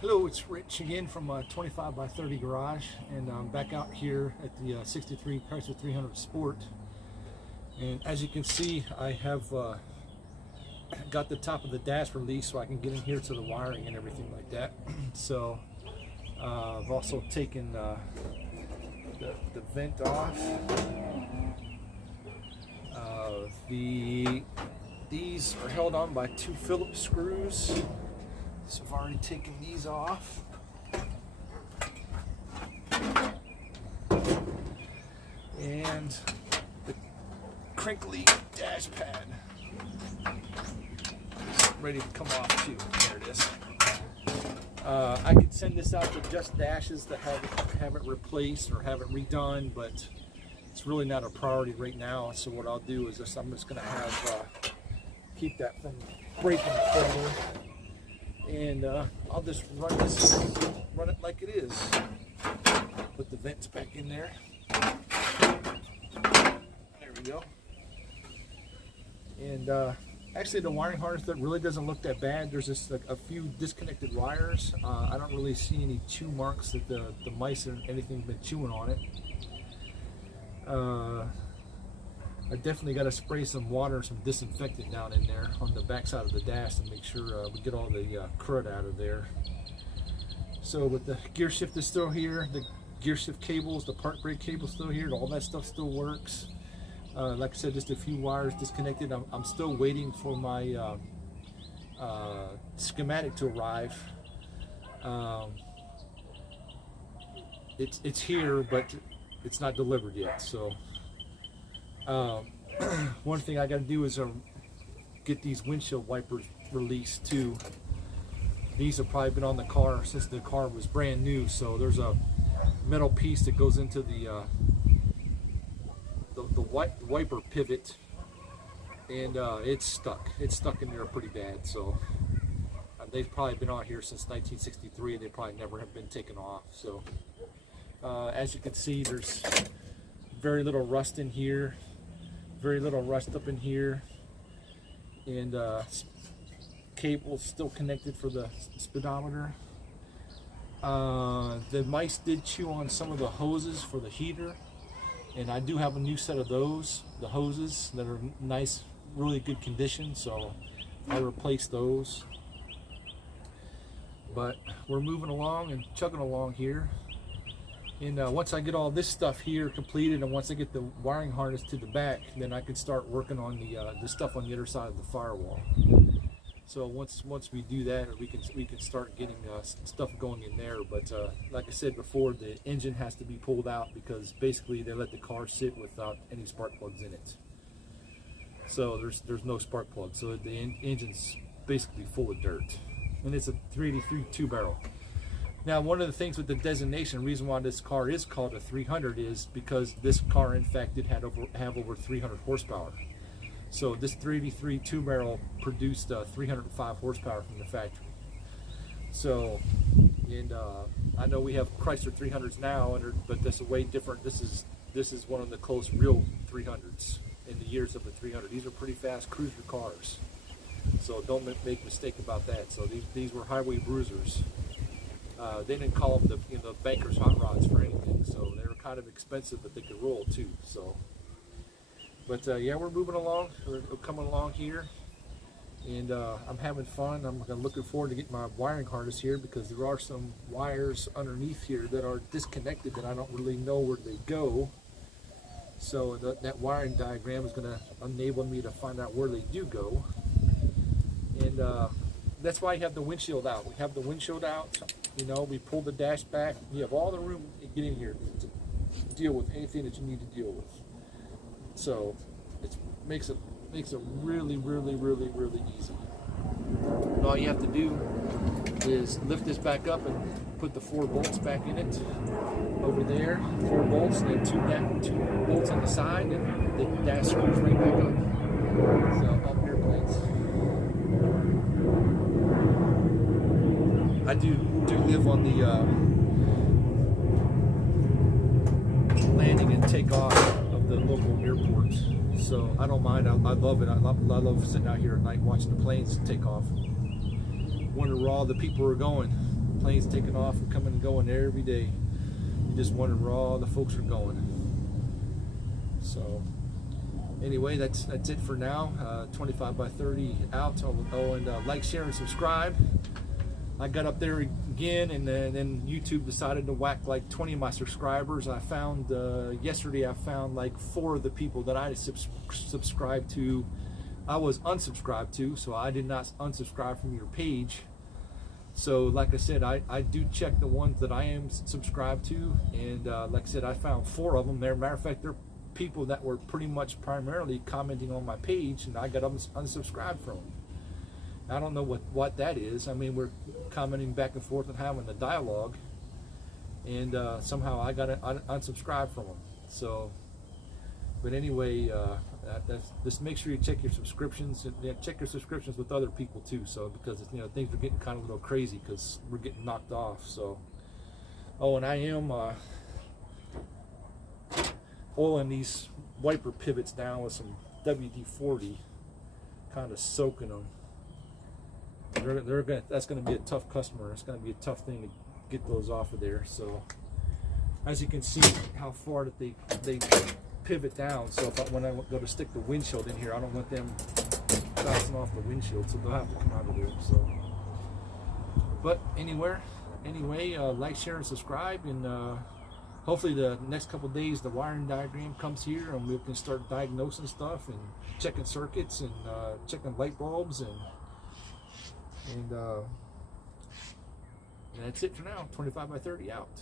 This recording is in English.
Hello, it's Rich again from 25 by 30 Garage, and I'm back out here at the 63 Chrysler 300 Sport. And as you can see, I have got the top of the dash released so I can get in here to the wiring and everything like that. So I've also taken the vent off. These are held on by 2 Phillips screws. So I've already taken these off. And the crinkly dash pad is ready to come off too. There it is. I could send this out to Just Dashes to have it replaced or have it redone, but it's really not a priority right now. So what I'll do is I'm just going to have keep that from breaking further. And I'll just run it like it is. Put the vents back in there. There we go. And actually the wiring harness that really doesn't look that bad. There's just a few disconnected wires. I don't really see any chew marks that the mice or anything have been chewing on it. I definitely got to spray some water and some disinfectant down in there on the back side of the dash to make sure we get all the crud out of there. So with the gear shift is still here, the gear shift cables, the park brake cable still here, all that stuff still works. Like I said, just a few wires disconnected. I'm still waiting for my schematic to arrive. It's here, but it's not delivered yet. So one thing I got to do is get these windshield wipers released too. These have probably been on the car since the car was brand new, so there's a metal piece that goes into the wiper pivot, and it's stuck in there pretty bad. So they've probably been on here since 1963, and they probably never have been taken off. So as you can see, there's very little rust in here, very little rust up in here, and cable's still connected for the speedometer. The mice did chew on some of the hoses for the heater, and I do have a new set of those, the hoses that are nice, really good condition, so I replaced those. But we're moving along and chugging along here. And once I get all this stuff here completed, and once I get the wiring harness to the back, then I can start working on the stuff on the other side of the firewall. So once we do that, we can start getting stuff going in there. But like I said before, the engine has to be pulled out because basically they let the car sit without any spark plugs in it. So there's no spark plug. So the engine's basically full of dirt, and it's a 383 2-barrel. Now, one of the things with the designation, reason why this car is called a 300 is because this car, in fact, did have over 300 horsepower. So this 383 2-barrel produced 305 horsepower from the factory. So, and I know we have Chrysler 300s now, but this is way different. This is one of the close real 300s in the years of the 300. These are pretty fast cruiser cars. So don't make a mistake about that. So these were highway bruisers. They didn't call them the banker's hot rods for anything, so they were kind of expensive, but they could roll too. So, but yeah, we're moving along. We're coming along here, and I'm having fun. I'm looking forward to getting my wiring harness here because there are some wires underneath here that are disconnected that I don't really know where they go. So that wiring diagram is going to enable me to find out where they do go, and that's why you have the windshield out. We have the windshield out. You know, we pull the dash back. You have all the room to get in here to deal with anything that you need to deal with. So it makes it really, really, really, really easy. And all you have to do is lift this back up and put the 4 bolts back in it over there. 4 bolts, and then 2 bolts on the side, and the dash screws right back up. So up airplanes. I do live on the landing and takeoff of the local airport, so I don't mind. I love it. I love sitting out here at night watching the planes take off. Wonder where all the people are going. planes taking off and coming and going every day. You just wonder where all the folks are going. So anyway, that's it for now. 25 by 30 out. Oh, and like, share, and subscribe. I got up there again, and then YouTube decided to whack like 20 of my subscribers. I found yesterday, I found like 4 of the people that I subscribed to, I was unsubscribed to, so I did not unsubscribe from your page. So like I said, I do check the ones that I am subscribed to, and like I said, I found 4 of them. Matter of fact, they're people that were pretty much primarily commenting on my page, and I got unsubscribed from them. I don't know what that is. I mean, we're commenting back and forth and having a dialogue, and somehow I got unsubscribed from them. So, but anyway, just make sure you check your subscriptions, and check your subscriptions with other people too. So, because things are getting kind of a little crazy because we're getting knocked off. So, oh, and I am oiling these wiper pivots down with some WD-40, kind of soaking them. That's going to be a tough customer. It's going to be a tough thing to get those off of there. So as you can see how far that they pivot down. So when I go to stick the windshield in here, I don't want them bouncing off the windshield, so they'll have to come out of there. So, but anyway, like, share, and subscribe, and hopefully the next couple of days the wiring diagram comes here, and we can start diagnosing stuff and checking circuits and checking light bulbs, and that's it for now. 25 by 30 out.